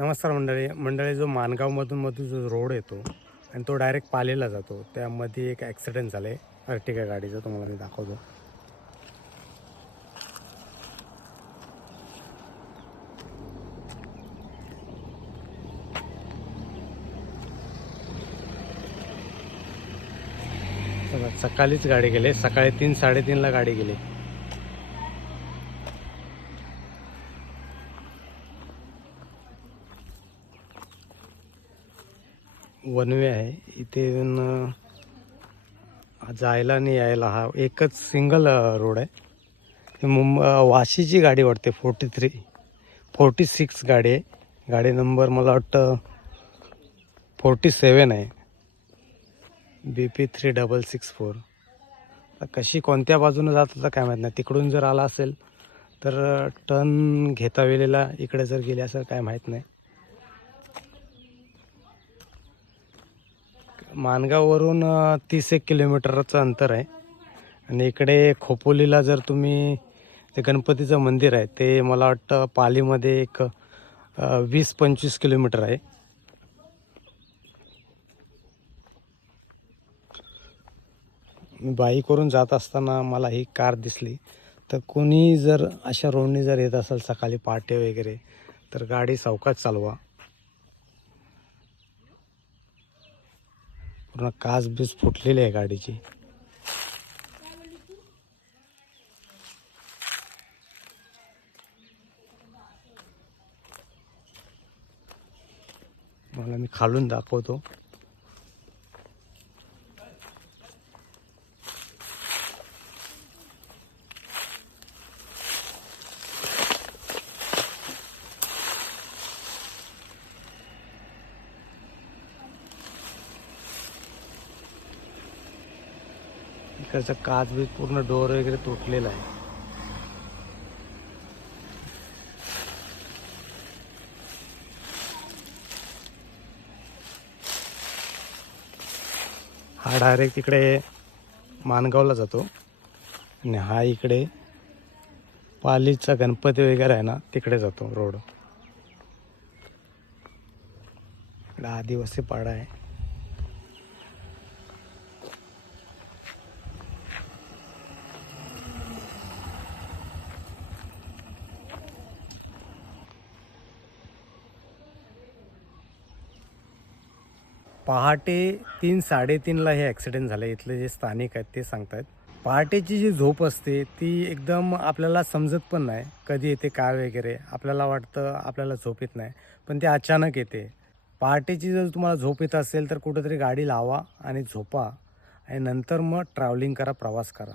नमस्कार मंडळी. मंडळी जो माणगावमधून मधून जो रोड येतो आणि तो डायरेक्ट पालेला जातो त्यामध्ये एक ॲक्सिडेंट झाला. आहे अर्टिका गाडीचा तुम्हाला मी दाखवतो. सकाळीच गाडी गेली. सकाळी तीन साडेतीनला गाडी गेली. वनवे आहे. इथे जायला आणि यायला हा एकच सिंगल रोड आहे. मुंबई मुंब वाशीची गाडी वाटते फोर्टी थ्री फोर्टी सिक्स गाडी आहे. गाडी नंबर मला वाटतं फोर्टी सेवन आहे B P three double six four कशी कोणत्या बाजूनं जात होता काय माहीत नाही. तिकडून जर आला असेल तर टर्न घेता वेळेला इकडे जर गेले असेल काय माहीत नाही. माणगाववरून तीस एक किलोमीटरचं अंतर आहे. आणि इकडे खोपोलीला जर तुम्ही ते गणपतीचं मंदिर आहे ते मला वाटतं पालीमध्ये एक वीस पंचवीस किलोमीटर आहे. मी बाईकवरून जात असताना मला ही कार दिसली. तर कोणी जर अशा रोडनी जर येत असेल सकाळी पहाटे वगैरे तर गाडी सावकाश चालवा. पूर्ण काच बीज फुटलेली आहे गाडीची. मला मी खालून दाखवतो. इकडचा काच बी पूर्ण डोर वगैरे तुटलेला आहे. हा डायरेक्ट इकडे माणगावला जातो. आणि हा इकडे पालीचा गणपती वगैरे आहे ना तिकडे जातो रोड. इकडे आदिवासी पाडा आहे. पहाटे तीन साडेतीनला हे ॲक्सिडेंट झालं. इथले जे स्थानिक आहेत ते सांगतात पहाटेची जी झोप असते ती एकदम आपल्याला समजत पण नाही. कधी येते काय वगैरे. आपल्याला वाटतं आपल्याला झोप येत नाही. पण ते अचानक येते. पहाटेची जर तुम्हाला झोप येत असेल तर कुठेतरी गाडी लावा आणि झोपा. आणि नंतर मग ट्रॅव्हलिंग करा प्रवास करा.